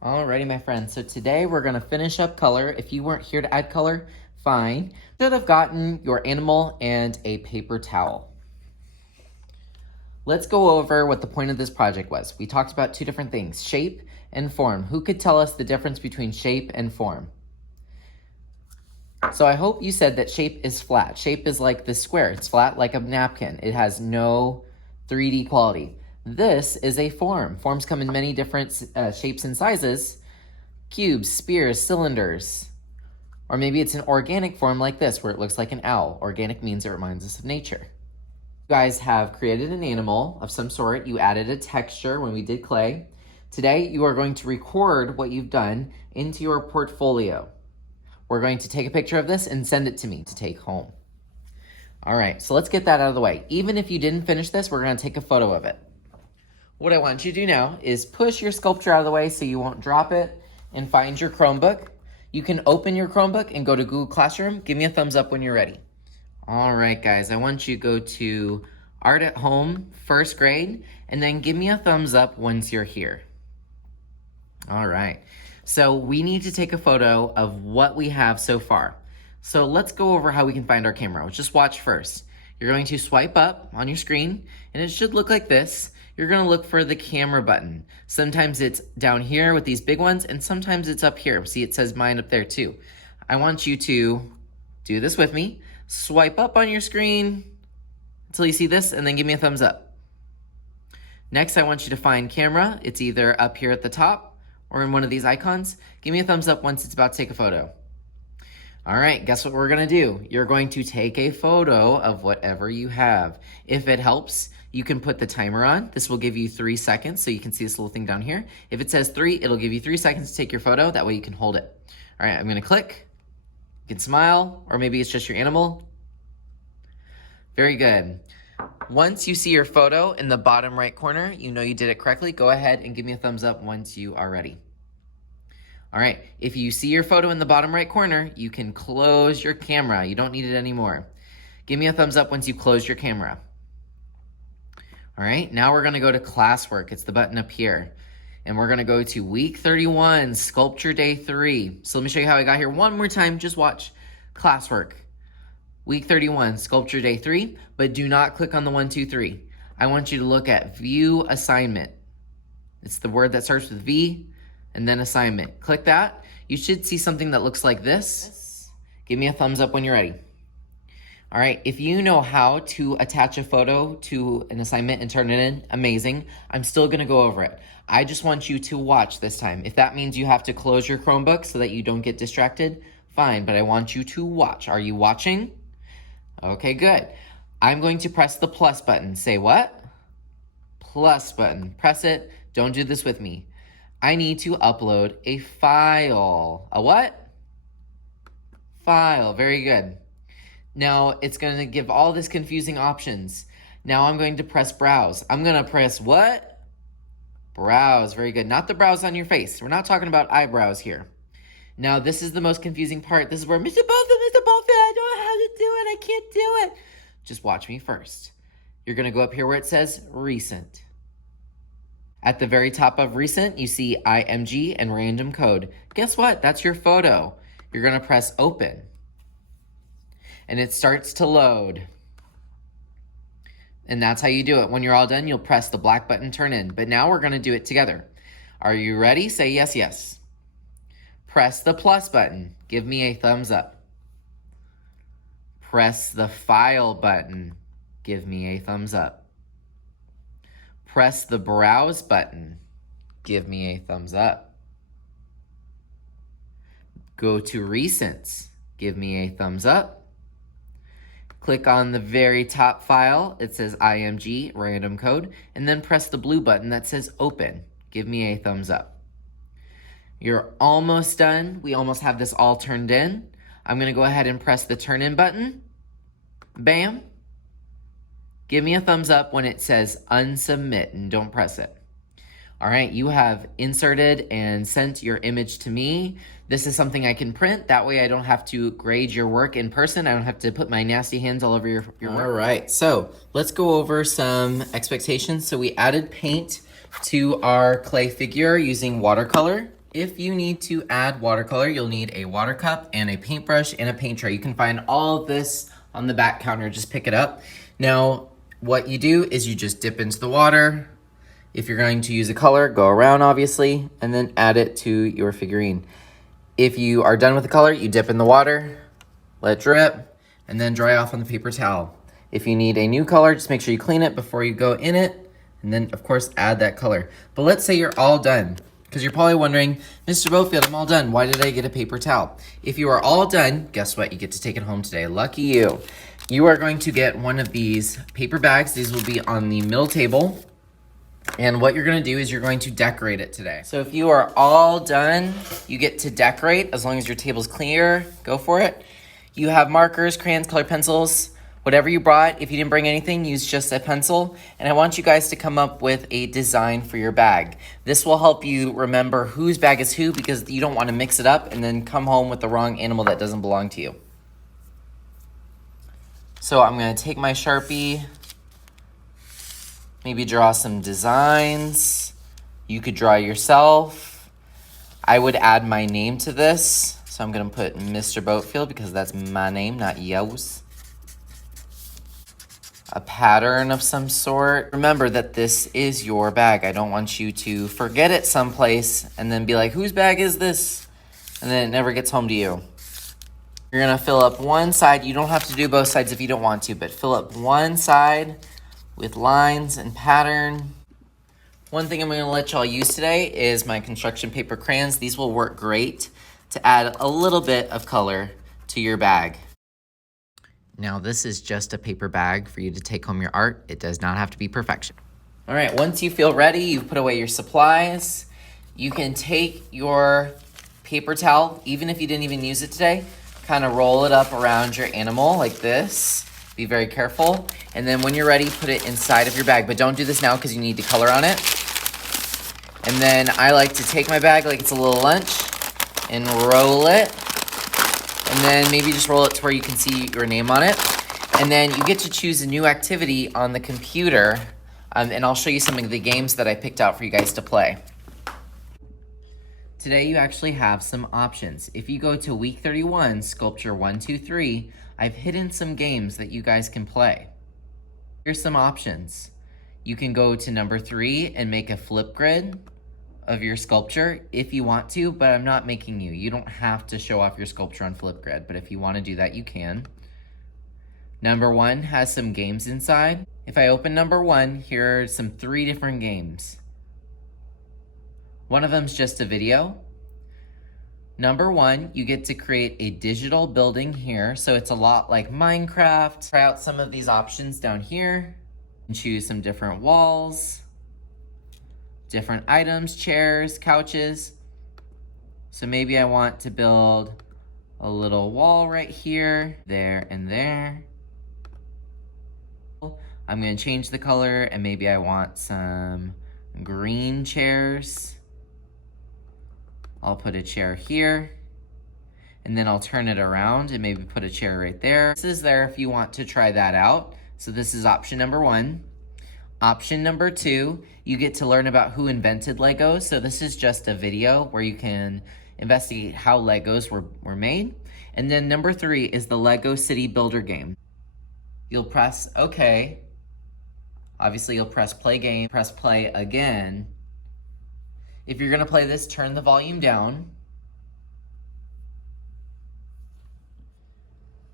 Alrighty, my friends. So today we're going to finish up color. If you weren't here to add color, fine. You should have gotten your animal and a paper towel. Let's go over what the point of this project was. We talked about two different things, shape and form. Who could tell us the difference between shape and form? So I hope you said that shape is flat. Shape is like this square. It's flat like a napkin. It has no 3D quality. This is a form. Forms come in many different shapes and sizes. Cubes, spheres, cylinders. Or maybe it's an organic form like this, where it looks like an owl. Organic means it reminds us of nature. You guys have created an animal of some sort. You added a texture when we did clay. Today, you are going to record what you've done into your portfolio. We're going to take a picture of this and send it to me to take home. All right, so let's get that out of the way. Even if you didn't finish this, we're going to take a photo of it. What I want you to do now is push your sculpture out of the way so you won't drop it and find your Chromebook. You can open your Chromebook and go to Google Classroom. Give me a thumbs up when you're ready. All right, guys, I want you to go to Art at Home, first grade, and then give me a thumbs up once you're here. All right, so we need to take a photo of what we have so far. So let's go over how we can find our camera. Just watch first. You're going to swipe up on your screen, and it should look like this. You're going to look for the camera button. Sometimes it's down here with these big ones, and sometimes it's up here. See, it says mine up there too. I want you to do this with me. Swipe up on your screen until you see this, and then give me a thumbs up. Next, I want you to find camera. It's either up here at the top or in one of these icons. Give me a thumbs up once it's about to take a photo. All right, guess what we're gonna do? You're going to take a photo of whatever you have. If it helps, you can put the timer on. This will give you 3 seconds, so you can see this little thing down here. If it says 3, it'll give you 3 seconds to take your photo. That way you can hold it. All right, I'm gonna click. You can smile, or maybe it's just your animal. Very good. Once you see your photo in the bottom right corner, you know you did it correctly. Go ahead and give me a thumbs up once you are ready. All right, if you see your photo in the bottom right corner, you can close your camera. You don't need it anymore. Give me a thumbs up once you close your camera. All right, now we're gonna go to Classwork. It's the button up here. And we're gonna go to week 31, Sculpture Day 3. So let me show you how I got here one more time. Just watch Classwork. Week 31, Sculpture Day 3, but do not click on the 1, 2, 3. I want you to look at View Assignment. It's the word that starts with V and then Assignment. Click that. You should see something that looks like this. Give me a thumbs up when you're ready. All right, if you know how to attach a photo to an assignment and turn it in, amazing. I'm still gonna go over it. I just want you to watch this time. If that means you have to close your Chromebook so that you don't get distracted, fine, but I want you to watch. Are you watching? Okay, good. I'm going to press the plus button. Say what? Plus button. Press it. Don't do this with me. I need to upload a file. A what? File. Very good. Now, it's going to give all this confusing options. Now I'm going to press browse. I'm going to press what? Browse. Very good. Not the brows on your face. We're not talking about eyebrows here. Now, this is the most confusing part. This is where, Mr. Bolton, I don't know how to do it. I can't do it. Just watch me first. You're going to go up here where it says Recent. At the very top of Recent, you see IMG and Random Code. Guess what? That's your photo. You're going to press Open. And it starts to load. And that's how you do it. When you're all done, you'll press the black button, Turn In. But now we're going to do it together. Are you ready? Say yes, yes. Press the plus button. Give me a thumbs up. Press the file button. Give me a thumbs up. Press the browse button. Give me a thumbs up. Go to Recents. Give me a thumbs up. Click on the very top file. It says IMG, Random Code, and then press the blue button that says Open. Give me a thumbs up. You're almost done. We almost have this all turned in. I'm gonna go ahead and press the Turn In button. Bam. Give me a thumbs up when it says Unsubmit and don't press it. All right, you have inserted and sent your image to me. This is something I can print. That way I don't have to grade your work in person. I don't have to put my nasty hands all over your work. All right, so let's go over some expectations. So we added paint to our clay figure using watercolor. If you need to add watercolor, you'll need a water cup and a paintbrush and a paint tray. You can find all of this on the back counter, just pick it up. Now, what you do is you just dip into the water. If you're going to use a color, go around obviously, and then add it to your figurine. If you are done with the color, you dip in the water, let it drip, and then dry off on the paper towel. If you need a new color, just make sure you clean it before you go in it, and then of course add that color. But let's say you're all done, because you're probably wondering, Mr. Bofield, I'm all done. Why did I get a paper towel? If you are all done, guess what? You get to take it home today. Lucky you. You are going to get one of these paper bags. These will be on the middle table. And what you're gonna do is you're going to decorate it today. So if you are all done, you get to decorate as long as your table's clear, go for it. You have markers, crayons, colored pencils, whatever you brought. If you didn't bring anything, use just a pencil. And I want you guys to come up with a design for your bag. This will help you remember whose bag is who, because you don't wanna mix it up and then come home with the wrong animal that doesn't belong to you. So I'm gonna take my Sharpie, maybe draw some designs. You could draw yourself. I would add my name to this. So I'm gonna put Mr. Boatfield because that's my name, not yours. A pattern of some sort. Remember that this is your bag. I don't want you to forget it someplace and then be like, whose bag is this? And then it never gets home to you. You're gonna fill up one side. You don't have to do both sides if you don't want to, but fill up one side with lines and pattern. One thing I'm gonna let y'all use today is my construction paper crayons. These will work great to add a little bit of color to your bag. Now this is just a paper bag for you to take home your art. It does not have to be perfection. All right, once you feel ready, you've put away your supplies, you can take your paper towel, even if you didn't even use it today, kind of roll it up around your animal like this. Be very careful. And then when you're ready, put it inside of your bag. But don't do this now because you need to color on it. And then I like to take my bag like it's a little lunch and roll it. And then maybe just roll it to where you can see your name on it. And then you get to choose a new activity on the computer. And I'll show you some of the games that I picked out for you guys to play. Today you actually have some options. If you go to week 31, sculpture 1, 2, 3, I've hidden some games that you guys can play. Here's some options. You can go to number 3 and make a flip grid of your sculpture if you want to, but I'm not making you. You don't have to show off your sculpture on Flipgrid, but if you want to do that, you can. Number 1 has some games inside. If I open number 1, here are some 3 different games. One of them's just a video. Number 1, you get to create a digital building here, so it's a lot like Minecraft. Try out some of these options down here and choose some different walls, different items, chairs, couches. So maybe I want to build a little wall right here, there, and there. I'm gonna change the color and maybe I want some green chairs. I'll put a chair here and then I'll turn it around and maybe put a chair right there. This is there if you want to try that out. So this is option number 1. Option number 2, you get to learn about who invented Legos. So this is just a video where you can investigate how Legos were made. And then number 3 is the Lego City Builder game. You'll press OK. Obviously you'll press play game, press play again. If you're gonna play this, turn the volume down.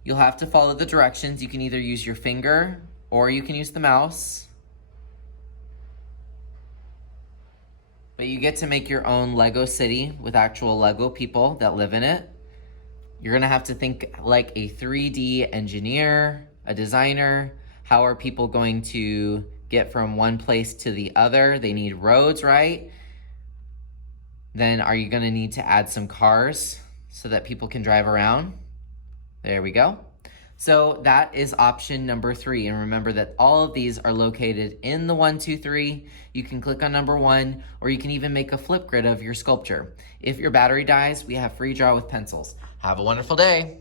You'll have to follow the directions. You can either use your finger or you can use the mouse. But you get to make your own Lego city with actual Lego people that live in it. You're gonna have to think like a 3D engineer, a designer. How are people going to get from one place to the other? They need roads, right? Then are you gonna need to add some cars so that people can drive around? There we go. So that is option number 3. And remember that all of these are located in the 1, 2, 3. You can click on number 1, or you can even make a flip grid of your sculpture. If your battery dies, we have free draw with pencils. Have a wonderful day.